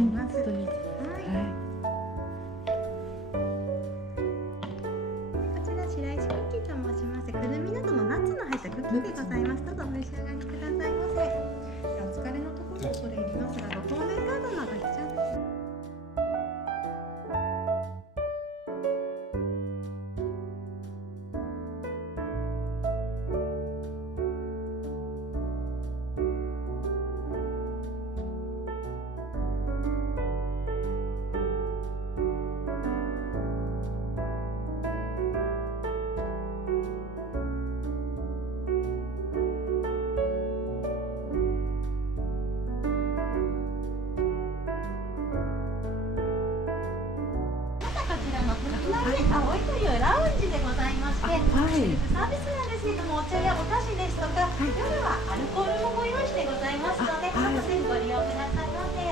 います。といいです。はい。こちら白石クッキーと申します。くるみなどのナッツの入ったクッキーでございます。どうぞお召し上がりくださいませ。お疲れのところ恐れ入りますが、ご透明カードなど必要です。葵というラウンジでございまして、セルフサービスなんですけども、お茶やお菓子ですとか、夜はアルコールもご用意してございますので、どうぞぜひご利用くださいませ。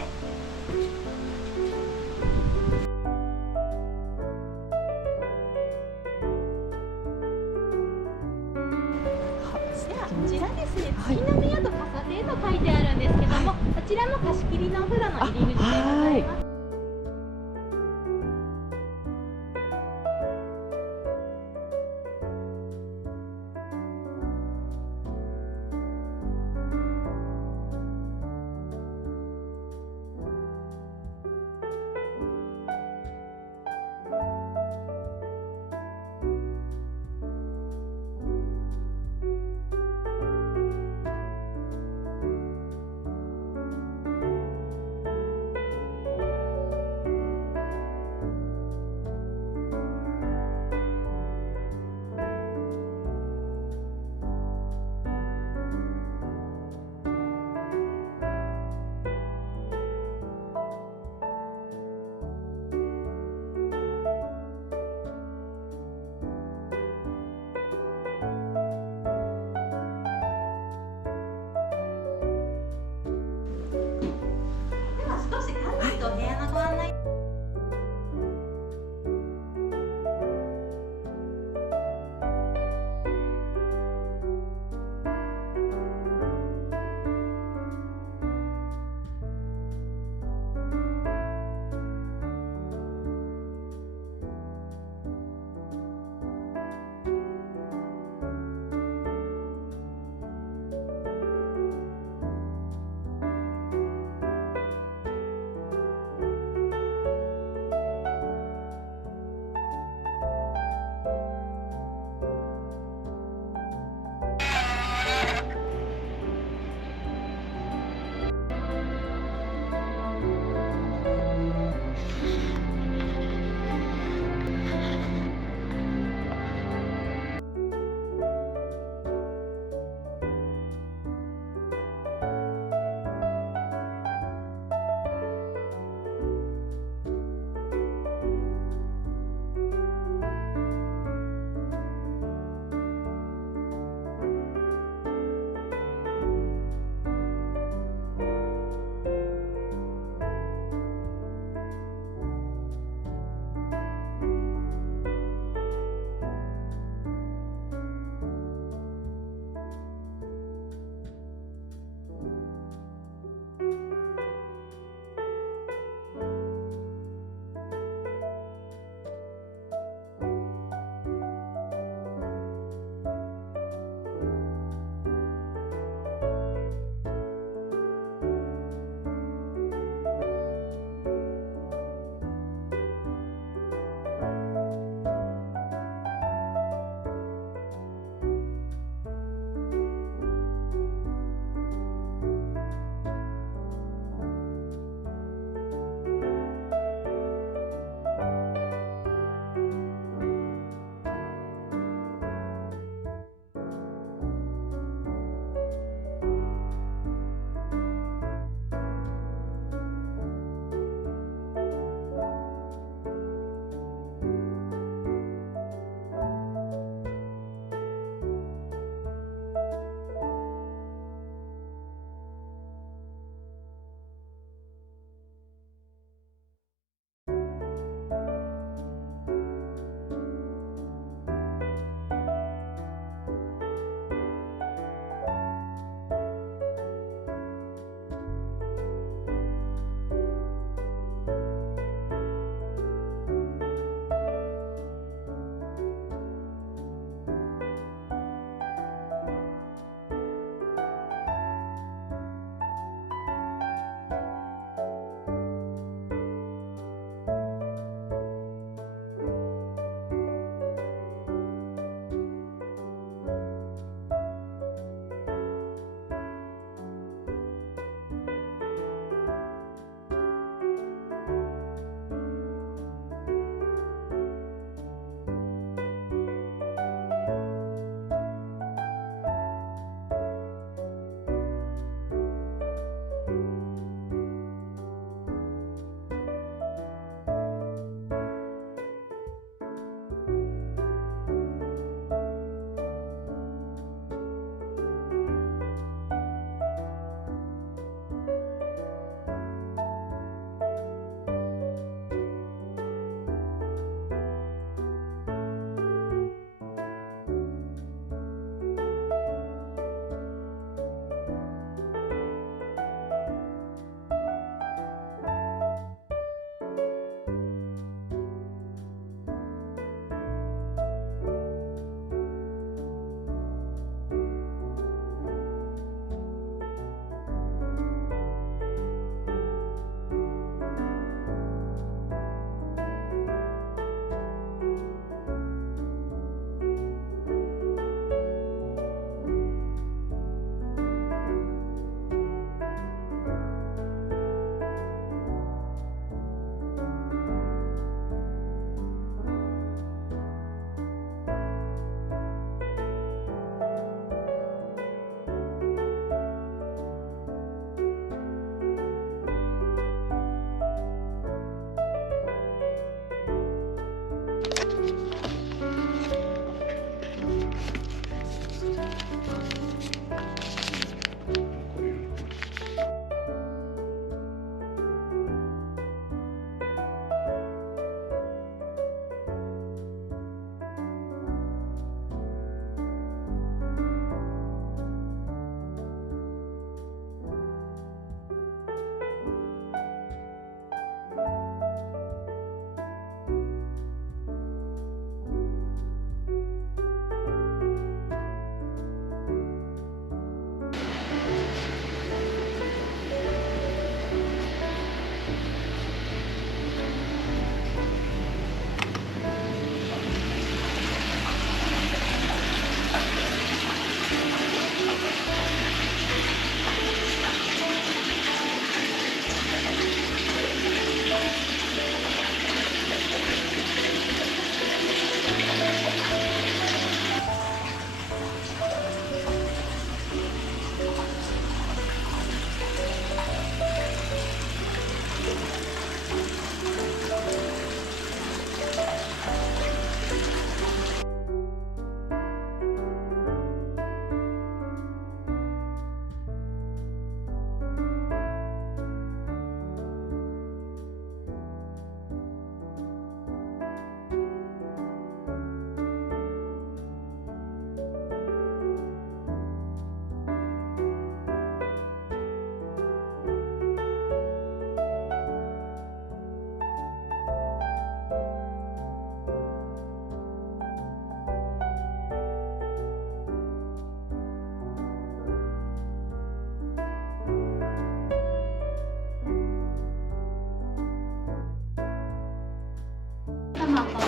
ではこちらですね、月の宮と傘亭と書いてあるんですけども、こちらも貸し切りのお風呂の入り口でございます。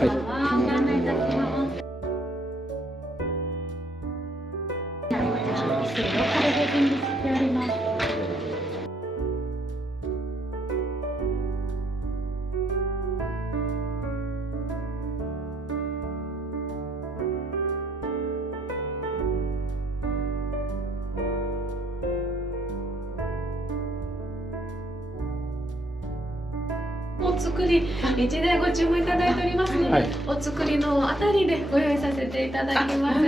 はご案内いたします。こちら椅子をこれで準備しております。お作り1台ご注文いただいておりますので、はい、お作りのあたりでご用意させていただきます。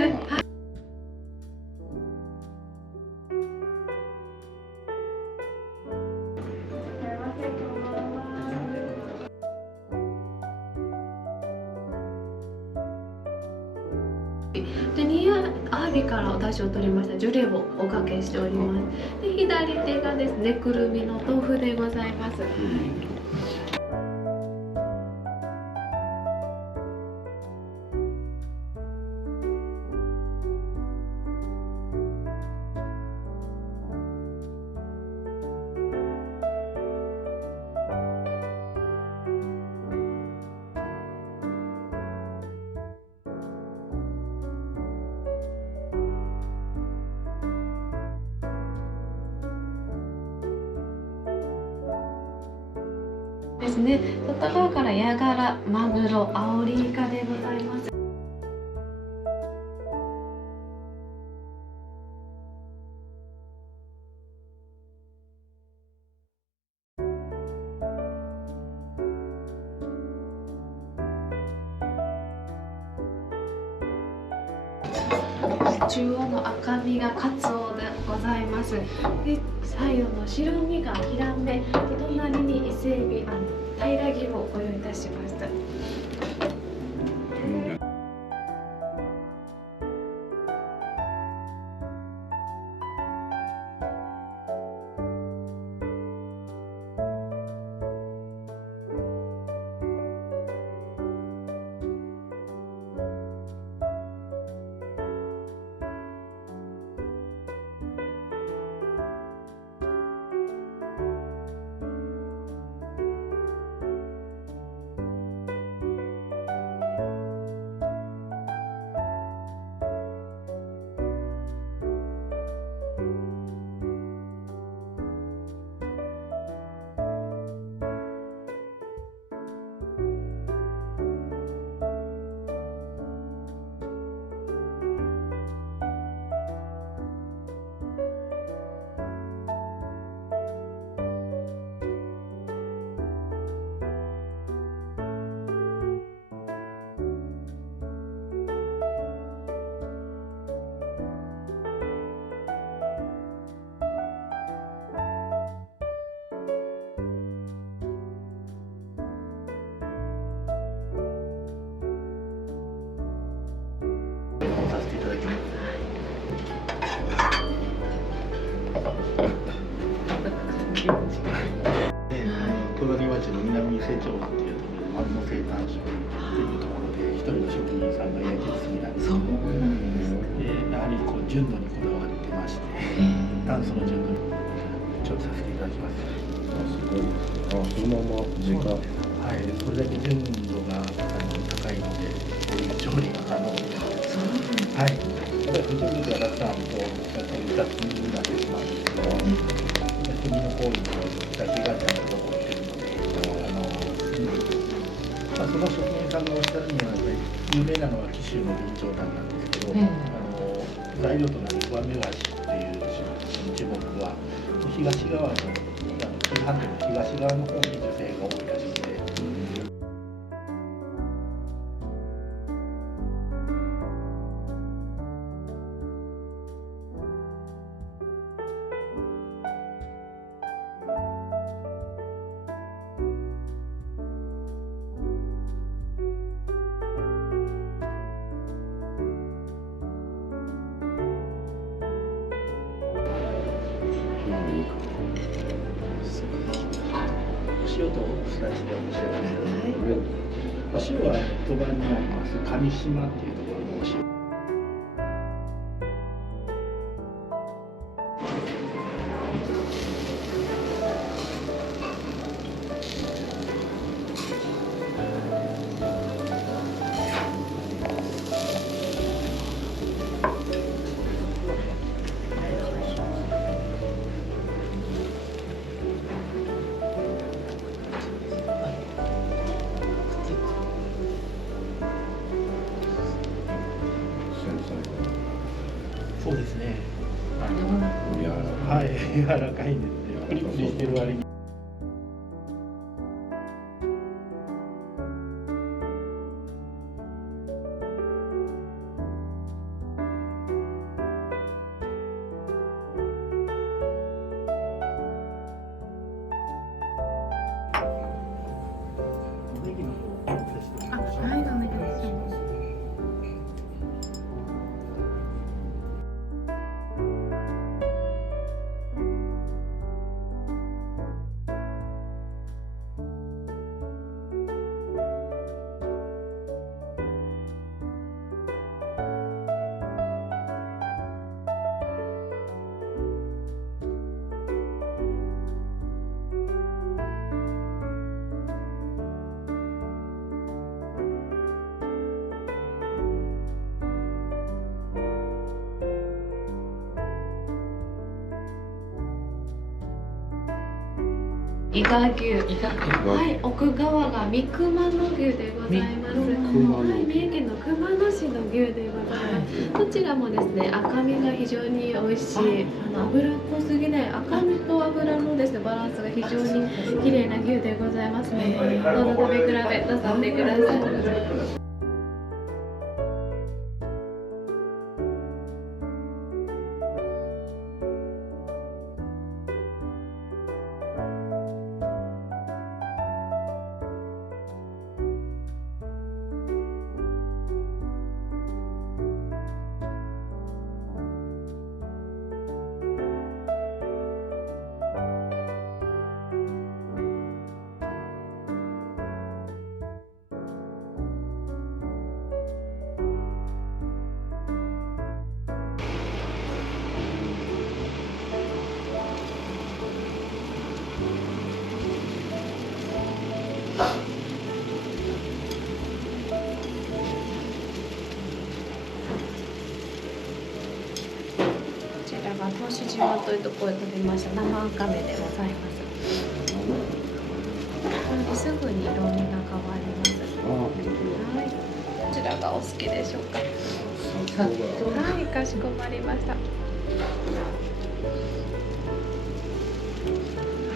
で2アワビからお出汁を取りましたジュレをおかけしております。で左手がですねくるみの豆腐でございます。ですね、外側からヤガラ、マグロ、アオリイカでございます。中央の赤身がカツオでございます。で、左右の白身がヒラメ、隣に伊勢エビ、平らぎをご用意いたしました。させていただきます。隣町の南伊勢町っていうところで丸の生誕所っていうところで一人の職人さんが焼いてる炭なんですけど、やはりこう純度にこだわってまして、炭素の純度に調査させていただきます。すごい。そのまま時間。はい、それだけ純度が高いので、こういう調理が可能です。はい。やっぱり不純物がたくさんあると、やっぱり雑味になってしまうんですけど、炭の方にだけがちゃんと残っているので、その職人さんがおっしゃるには、やっぱり有名なのは紀州の備長炭なんですけど、材料となる上目和紙っていう樹木は、東側の、紀伊半島の東側の方に女性が多いらしくて。塩とスライスでお召し上がりください。お塩は鳥羽にあります上島っていうところのお塩。はい、柔らかいんですよ。プリプリしてる割に。はい、お願いします。伊賀牛、はい、奥側が三熊野牛でございます。はい、三重県の熊野市の牛でございます。どちらもですね、赤身が非常に美味しい、脂っこすぎない赤身と脂のですねバランスが非常に綺麗な牛でございますので、どうぞ食べ比べなさってください。こちらが答志島というところで食べました生わかめでございます。これですぐに色味が変わります。はい、こちらがお好きでしょうか。はい、かしこまりました。は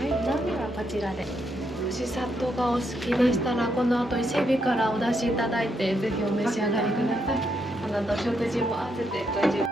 い、鍋はこちらで。もし砂糖がお好きでしたら、この後伊勢海老からお出しいただいて、ぜひお召し上がりください。この後食事も合わせてご準備。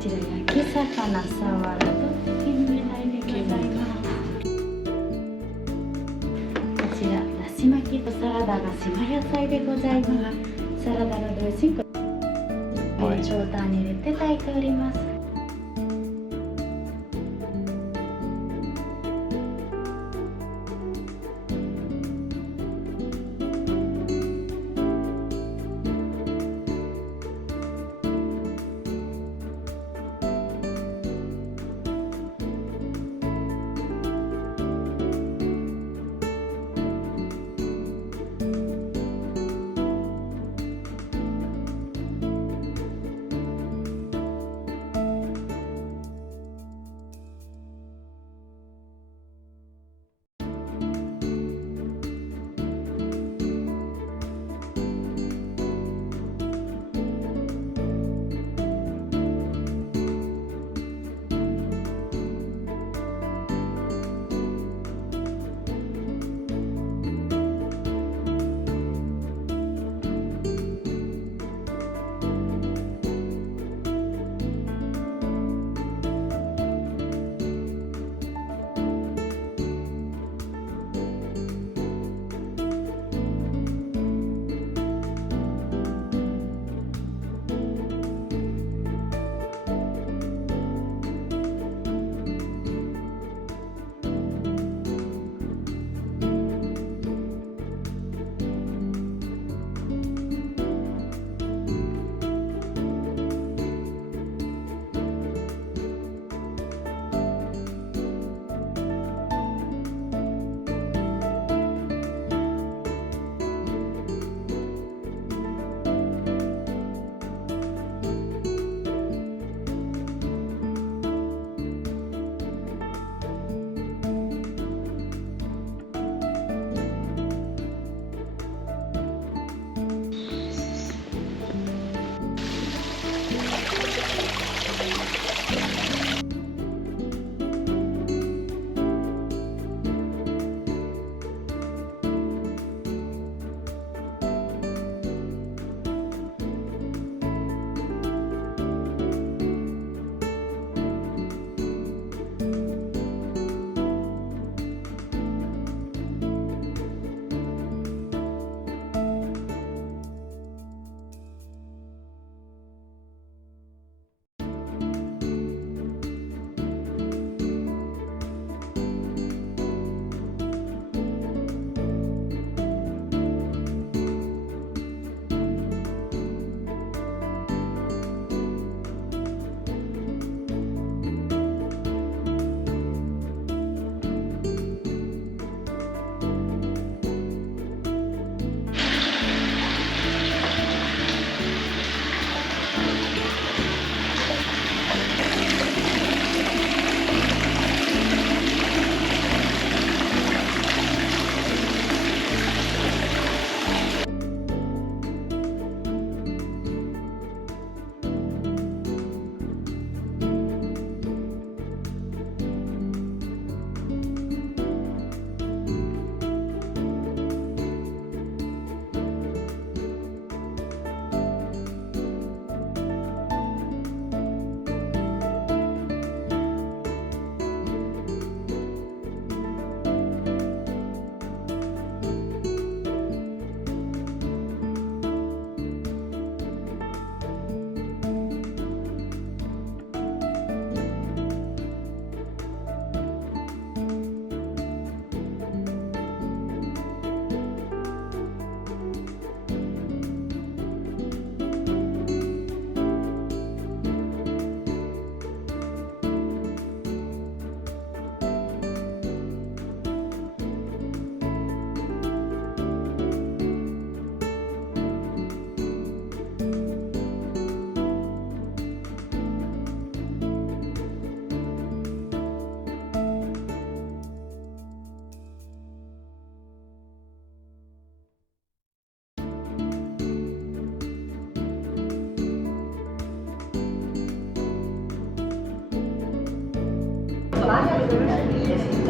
ちら焼き魚サワラと金目鯛でございます。こちらだし巻きとサラダが島野菜でございます。サラダのドレッシング長タンに入れて炊いております。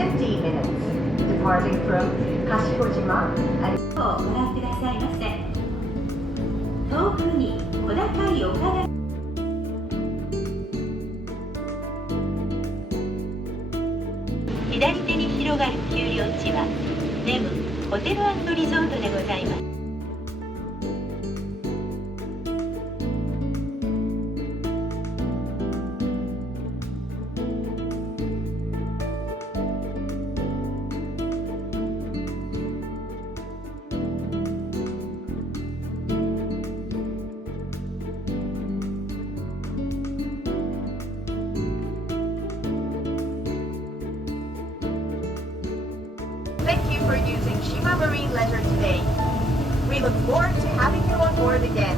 50 minutes departing from Kashikojima. をご覧くださいませ。遠くに小高い丘が左手に広がる丘陵地はネムホテル&リゾートでございます。Thank you for using Shima Marine Leisure today. We look forward to having you on board again.